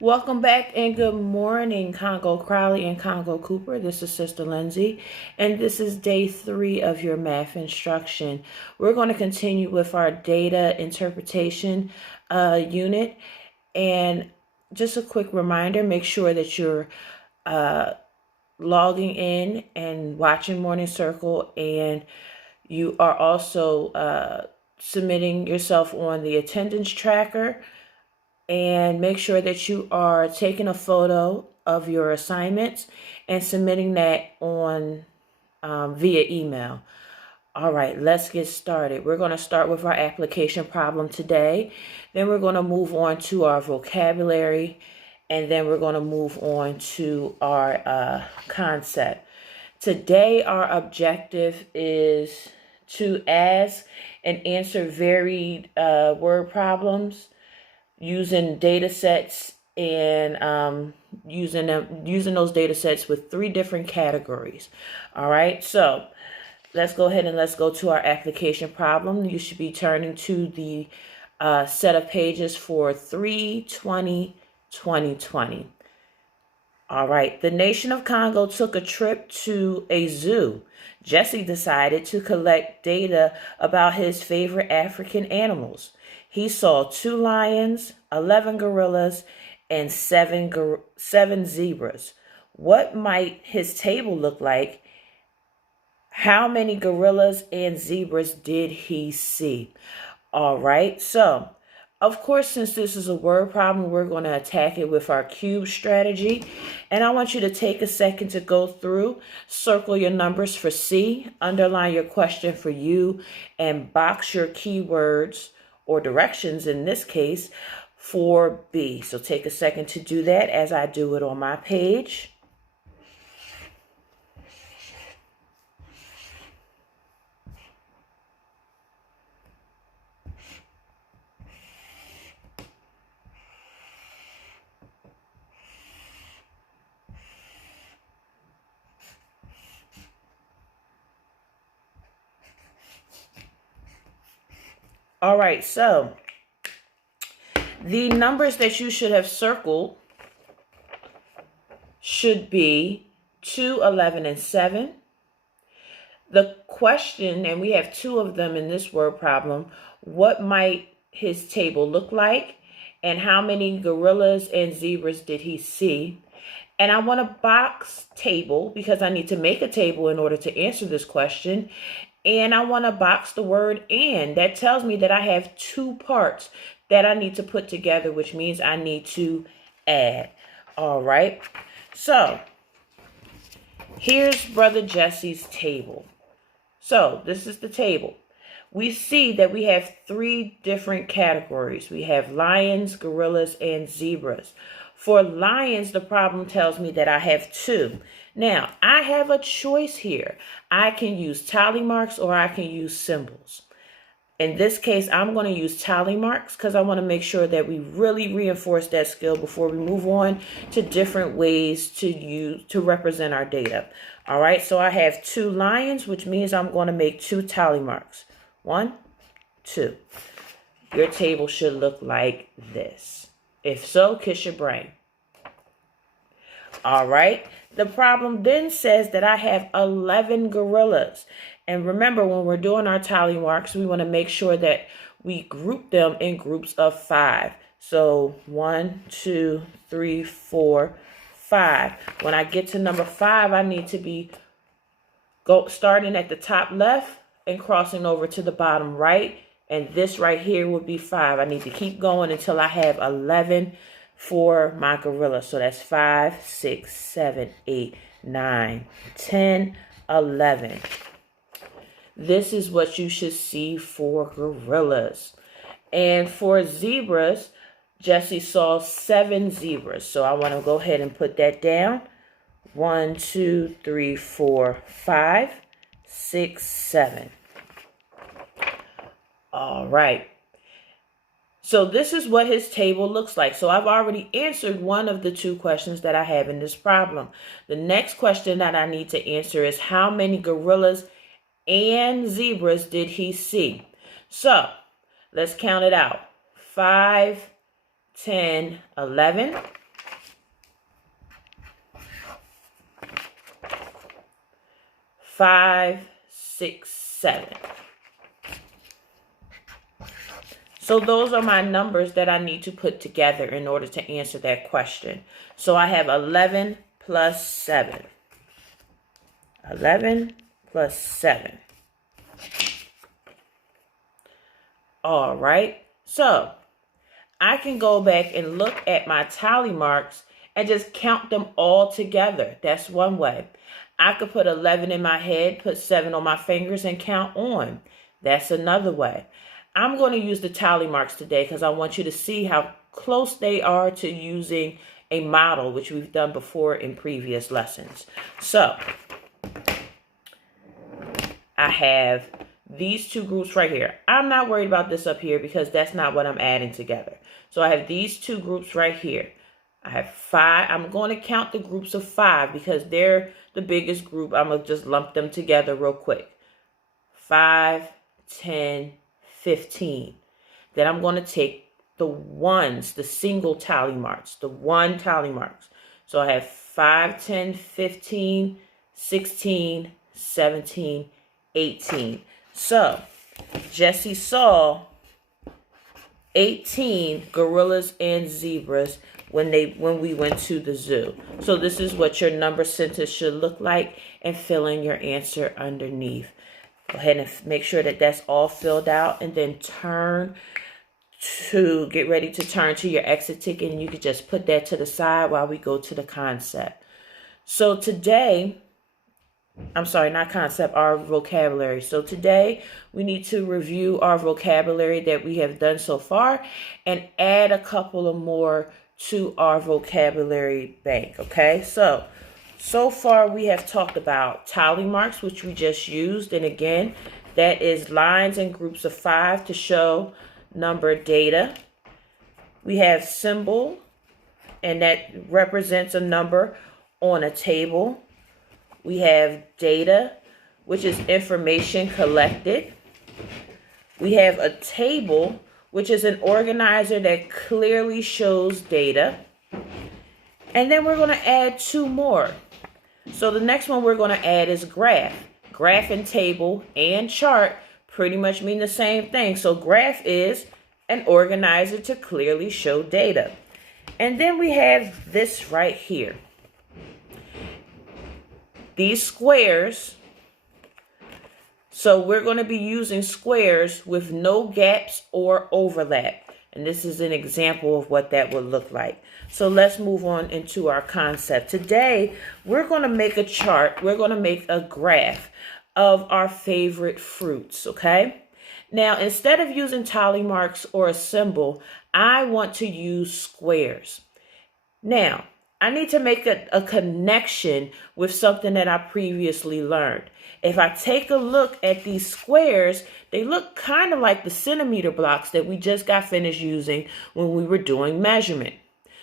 Welcome back and good morning, Congo Crowley and Congo Cooper. This is Sister Lindsay, and this is day 3 of your math instruction. We're going to continue with our data interpretation unit. And just a quick reminder, make sure that you're logging in and watching Morning Circle, and you are also submitting yourself on the attendance tracker. And make sure that you are taking a photo of your assignments and submitting that on via email. All right, let's get started. We're going to start with our application problem today. Then we're going to move on to our vocabulary. And then we're going to move on to our concept. Today, our objective is to ask and answer varied word problems using data sets and using those data sets with 3 different categories. All right, so let's go ahead and let's go to our application problem. You should be turning to the set of pages for 3/20/2020. All right, the nation of Congo took a trip to a zoo. Jesse decided to collect data about his favorite African animals. He saw 2 lions, 11 gorillas, and 7 zebras. What might his table look like? How many gorillas and zebras did he see? All right, so of course, since this is a word problem, we're going to attack it with our cube strategy. And I want you to take a second to go through, circle your numbers for C, underline your question for U, and box your keywords or directions in this case for B. So take a second to do that as I do it on my page. All right, so the numbers that you should have circled should be 2, 11, and 7. The question, and we have 2 of them in this word problem, what might his table look like? And how many gorillas and zebras did he see? And I want a box table because I need to make a table in order to answer this question. And I want to box the word and. That tells me that I have 2 parts that I need to put together, which means I need to add. All right. So here's Brother Jesse's table. So this is the table. We see that we have 3 different categories. We have lions, gorillas, and zebras. For lions, the problem tells me that I have 2. Now, I have a choice here. I can use tally marks or I can use symbols. In this case, I'm going to use tally marks because I want to make sure that we really reinforce that skill before we move on to different ways to represent our data. All right, so I have 2 lions, which means I'm going to make 2 tally marks. 1, 2. Your table should look like this. If so, kiss your brain. All right. The problem then says that I have 11 gorillas. And remember, when we're doing our tally marks, we want to make sure that we group them in groups of 5. So 1, 2, 3, 4, 5. When I get to number 5, I need to be starting at the top left and crossing over to the bottom right. And this right here would be 5. I need to keep going until I have 11 for my gorilla. So that's 5, 6, 7, 8, 9, 10, 11. This is what you should see for gorillas. And for zebras, Jesse saw 7 zebras. So I want to go ahead and put that down. 1, 2, 3, 4, 5, 6, 7. All right. So this is what his table looks like. So I've already answered one of the 2 questions that I have in this problem. The next question that I need to answer is how many gorillas and zebras did he see? So let's count it out. 5, 10, 11. 5, 6, 7. So those are my numbers that I need to put together in order to answer that question. So I have 11 plus 7. 11 plus 7. All right. So I can go back and look at my tally marks and just count them all together. That's one way. I could put 11 in my head, put 7 on my fingers, and count on. That's another way. I'm going to use the tally marks today because I want you to see how close they are to using a model, which we've done before in previous lessons. So I have these two groups right here. I'm not worried about this up here because that's not what I'm adding together. So I have these two groups right here. I have 5. I'm going to count the groups of 5 because they're the biggest group. I'm going to just lump them together real quick. 5, 10, 15. Then I'm going to take the ones, the single tally marks, the one tally marks. So I have 5, 10, 15, 16, 17, 18. So Jesse saw 18 gorillas and zebras when we went to the zoo. So this is what your number sentence should look like, and fill in your answer underneath. Go ahead and make sure that that's all filled out, and then get ready to turn to your exit ticket, and you can just put that to the side while we go to the concept. So today, I'm sorry, not concept, our vocabulary. So today we need to review our vocabulary that we have done so far and add a couple of more to our vocabulary bank, okay? So far we have talked about tally marks, which we just used. And again, that is lines and groups of 5 to show number data. We have symbol, and that represents a number on a table. We have data, which is information collected. We have a table, which is an organizer that clearly shows data. And then we're going to add 2 more. So the next one we're going to add is graph. Graph and table and chart pretty much mean the same thing. So graph is an organizer to clearly show data. And then we have this right here. These squares. So we're going to be using squares with no gaps or overlap. And this is an example of what that would look like. So let's move on into our concept. Today, we're going to make a chart. We're going to make a graph of our favorite fruits, okay? Now, instead of using tally marks or a symbol, I want to use squares. Now, I need to make a connection with something that I previously learned. If I take a look at these squares, they look kind of like the centimeter blocks that we just got finished using when we were doing measurement.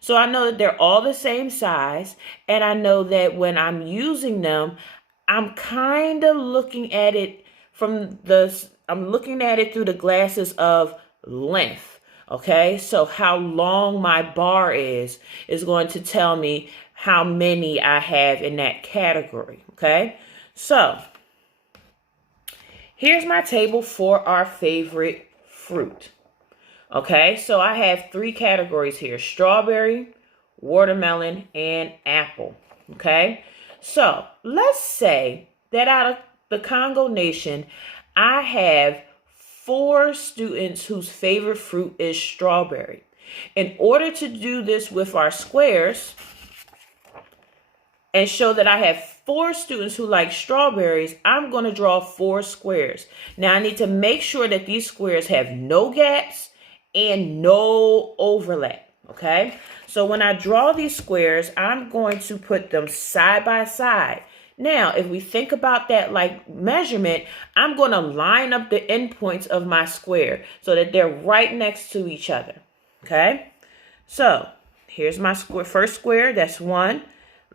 So I know that they're all the same size, and I know that when I'm using them, I'm kind of looking at it through the glasses of length. Okay, so how long my bar is going to tell me how many I have in that category. Okay, so here's my table for our favorite fruit. Okay, so I have 3 categories here: strawberry, watermelon, and apple. Okay, so let's say that out of the Congo nation, I have 4 students whose favorite fruit is strawberry. In order to do this with our squares and show that I have 4 students who like strawberries, I'm going to draw 4 squares. Now I need to make sure that these squares have no gaps and no overlap. Okay, so when I draw these squares, I'm going to put them side by side. Now, if we think about that like measurement, I'm going to line up the endpoints of my square so that they're right next to each other. Okay, so here's my first square. That's 1.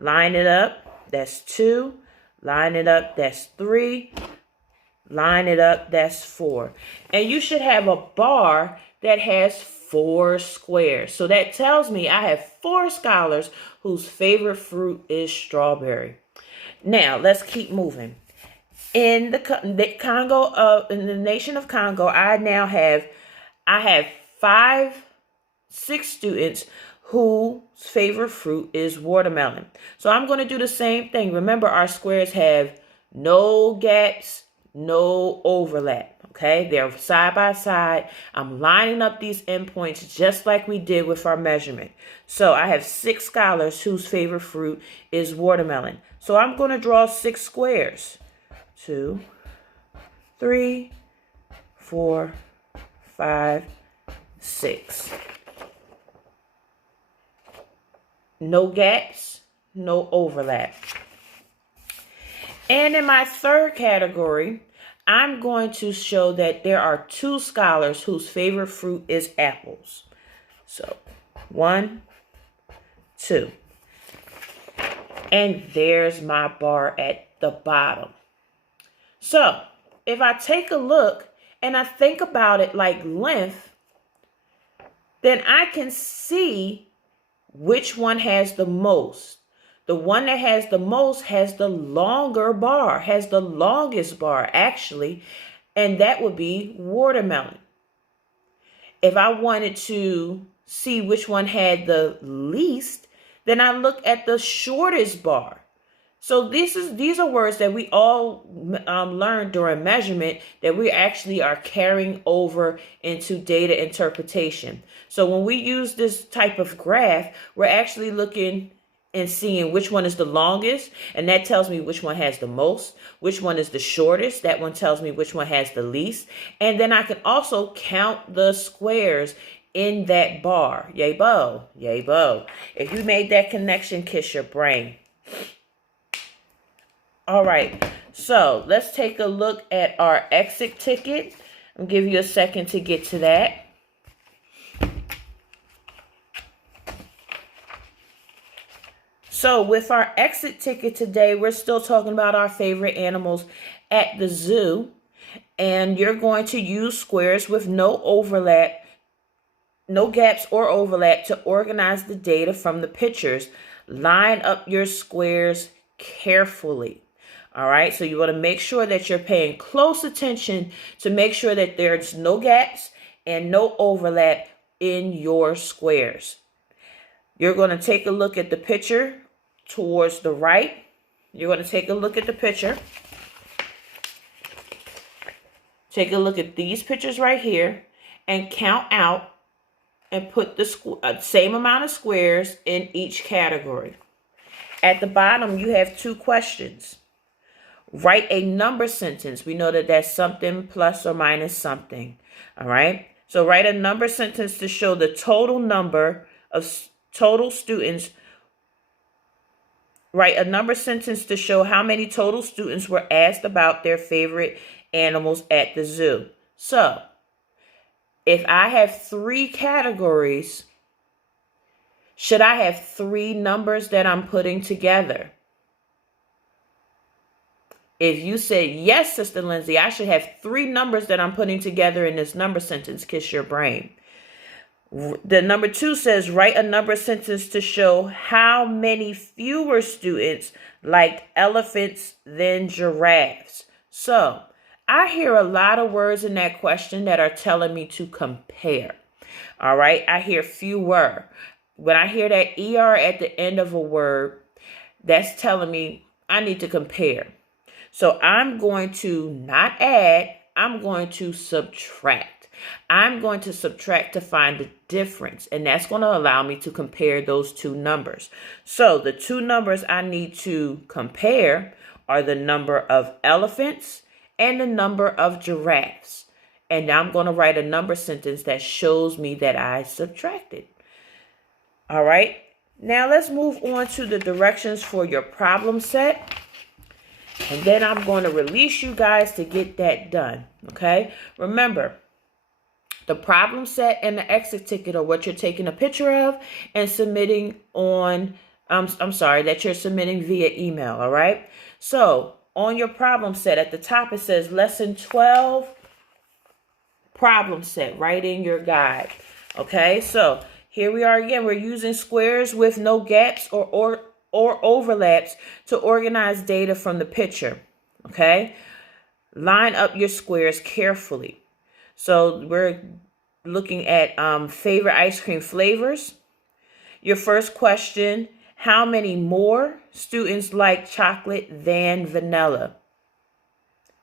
Line it up. That's 2. Line it up. That's 3. Line it up. That's 4. And you should have a bar that has 4 squares. So that tells me I have 4 scholars whose favorite fruit is strawberry. Now, let's keep moving. In the Congo in the nation of Congo, I have 6 students whose favorite fruit is watermelon. So I'm going to do the same thing. Remember, our squares have no gaps, no overlap. Okay, they're side by side. I'm lining up these endpoints just like we did with our measurement. So I have 6 scholars whose favorite fruit is watermelon. So I'm going to draw 6 squares. 2, 3, 4, 5, 6. No gaps, no overlap. And in my third category, I'm going to show that there are 2 scholars whose favorite fruit is apples. So 1, 2. And there's my bar at the bottom. So if I take a look and I think about it like length, then I can see which one has the most. The one that has the most has the longer bar, has the longest bar actually, and that would be watermelon. If I wanted to see which one had the least, then I look at the shortest bar. So these are words that we all learned during measurement that we actually are carrying over into data interpretation. So when we use this type of graph, we're actually looking and seeing which one is the longest, and that tells me which one has the most, which one is the shortest, that one tells me which one has the least, and then I can also count the squares in that bar. Yay, bo, yay, bo. If you made that connection, kiss your brain. All right, so let's take a look at our exit ticket. I'll give you a second to get to that. So with our exit ticket today, we're still talking about our favorite animals at the zoo. And you're going to use squares with no overlap, no gaps or overlap to organize the data from the pictures. Line up your squares carefully. All right, so you want to make sure that you're paying close attention to make sure that there's no gaps and no overlap in your squares. You're going to take a look at the picture towards the right. You're going to take a look at the picture. Take a look at these pictures right here and count out and put the same amount of squares in each category. At the bottom, you have 2 questions. Write a number sentence. We know that that's something plus or minus something. All right. So write a number sentence to show the total number of total students. Write a number sentence to show how many total students were asked about their favorite animals at the zoo. So if I have 3 categories, should I have 3 numbers that I'm putting together? If you said, yes, Sister Lindsay, I should have 3 numbers that I'm putting together in this number sentence, kiss your brain. The number 2 says, write a number sentence to show how many fewer students liked elephants than giraffes. So I hear a lot of words in that question that are telling me to compare. All right. I hear fewer. When I hear that ER at the end of a word, that's telling me I need to compare. So I'm going to not add, I'm going to subtract. I'm going to subtract to find the difference, and that's going to allow me to compare those 2 numbers. So the 2 numbers I need to compare are the number of elephants and the number of giraffes. And I'm going to write a number sentence that shows me that I subtracted. All right. Now let's move on to the directions for your problem set. And then I'm going to release you guys to get that done. Okay. Remember, the problem set and the exit ticket are what you're taking a picture of and submitting on, that you're submitting via email. All right. So on your problem set at the top, it says lesson 12 problem set right in your guide. Okay. So here we are again. We're using squares with no gaps or overlaps to organize data from the picture. Okay. Line up your squares carefully. So we're looking at favorite ice cream flavors. Your first question, how many more students like chocolate than vanilla?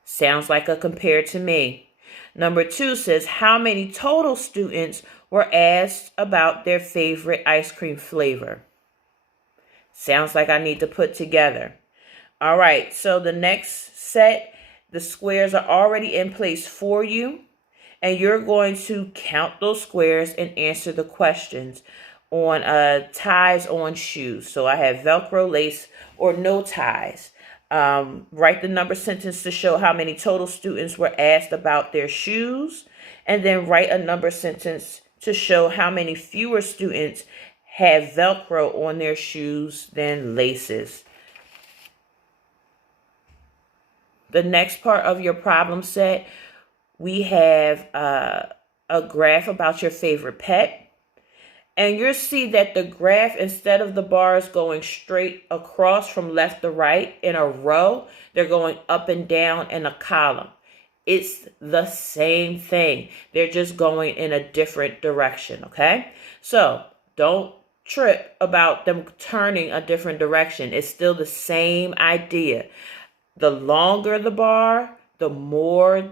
Sounds like a compare to me. Number 2 says, how many total students were asked about their favorite ice cream flavor? Sounds like I need to put together. All right, so the next set, the squares are already in place for you, and you're going to count those squares and answer the questions on ties on shoes. So I have Velcro, lace, or no ties. Write the number sentence to show how many total students were asked about their shoes, and then write a number sentence to show how many fewer students have Velcro on their shoes than laces. The next part of your problem set, we have a graph about your favorite pet. And you'll see that the graph, instead of the bars going straight across from left to right in a row, they're going up and down in a column. It's the same thing. They're just going in a different direction, okay? So don't trip about them turning a different direction. It's still the same idea. The longer the bar, the more in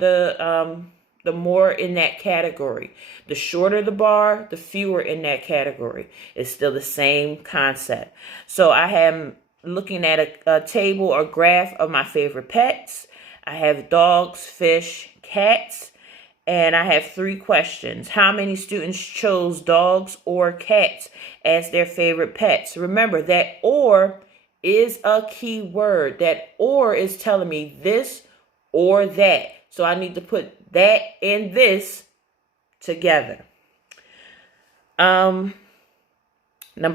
that category. The shorter the bar, the fewer in that category. It's still the same concept. So I am looking at a table or graph of my favorite pets. I have dogs, fish, cats, and I have 3 questions. How many students chose dogs or cats as their favorite pets? Remember, that or is a key word. That or is telling me this or that. So I need to put that and this together. Number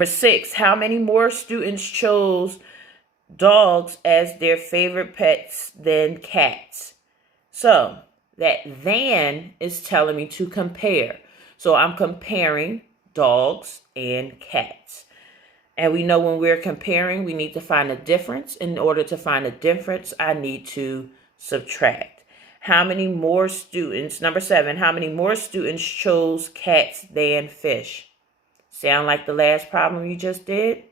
6, how many more students chose dogs as their favorite pets than cats? So that than is telling me to compare. So I'm comparing dogs and cats. And we know when we're comparing, we need to find a difference. In order to find a difference, I need to subtract. How many more students, number 7, how many more students chose cats than fish? Sound like the last problem you just did?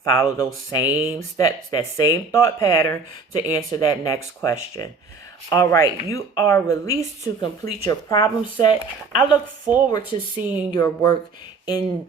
Follow those same steps, that same thought pattern to answer that next question. All right, you are released to complete your problem set. I look forward to seeing your work in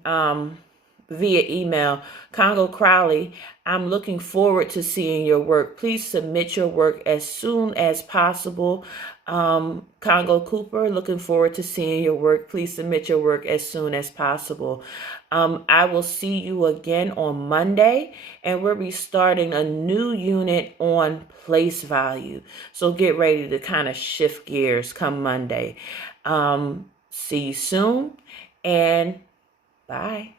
via email. Congo Crowley, I'm looking forward to seeing your work. Please submit your work as soon as possible. Congo Cooper, looking forward to seeing your work. Please submit your work as soon as possible. I will see you again on Monday, and we'll be starting a new unit on place value. So get ready to kind of shift gears come Monday. See you soon, and bye.